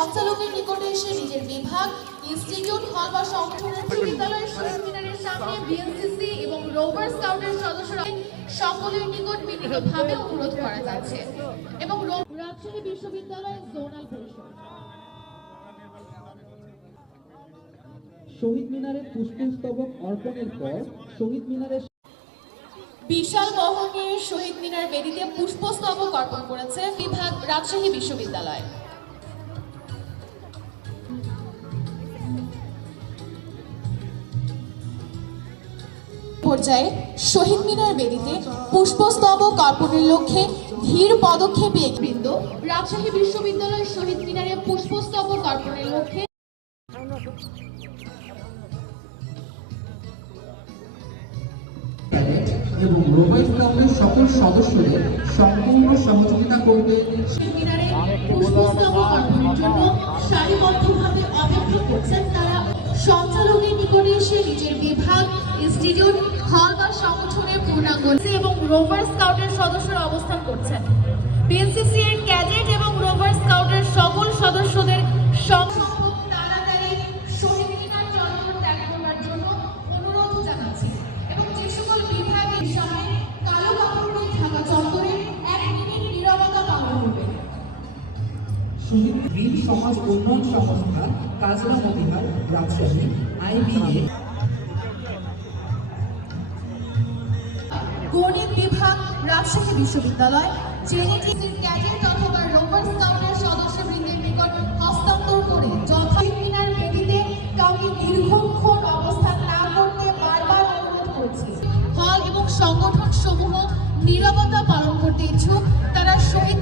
সঞ্চালকের নিকটে এসে নিজের বিভাগ ইনস্টিটিউট হল বা সংগঠনের বিশ্ববিদ্যালয়ের শহীদ সামনে বিএনসিসি এবং রোভার স্কাউটের সদস্যরা সকলের নিকট বিনীতভাবে অনুরোধ করা যাচ্ছে। এবং রাজশাহী বিশ্ববিদ্যালয়ের জোনাল পরিষদ। শহীদ মিনারে পুষ্পস্তবক অর্পণের পর শহীদ মিনারের বিশাল বহনের শহীদ মিনার বেদিতে পুষ্পস্তবক অর্পণ করেছে বিভাগ রাজশাহী বিশ্ববিদ্যালয়। পর্যায়ে শহীদ মিনার বেদিতে পুষ্পস্তবক অর্পণের লক্ষ্যে ধীর পদক্ষেপে বৃন্দ রাজশাহী বিশ্ববিদ্যালয়ের শহীদ মিনারে পুষ্পস্তবক অর্পণের লক্ষ্যে এবং রোভার ক্লাবের সকল সদস্যদের সম্পূর্ণ সহযোগিতা করতে পুষ্পস্তবক অর্পণের জন্য সারিবদ্ধভাবে অপেক্ষা করছেন নিকটে নিজের বিভাগ ইনস্টিটিউট হল বা সংগঠনের পূর্ণাঙ্গ এবং রোভার স্কাউটের সদস্যরা অবস্থান করছেন। বিএনসিসি শহীদ বীর সমাজ উন্নয়ন সংস্থা কাজলা মতিহার, রাজশাহী, আইবিএ। গণিত বিভাগ, রাজশাহী বিশ্ববিদ্যালয় জেনেটিক্সের ক্যাডেট অথবা রোভার স্কাউটের সদস্যবৃন্দের নিকট হস্তান্তর করে যথাযথ মিনার বেদিতে কাউকে দীর্ঘক্ষণ অবস্থান না করতে বারবার অনুরোধ করছি। হল এবং সংগঠন সমূহ নীরবতা পালন করতে ইচ্ছুক, তারা শহীদ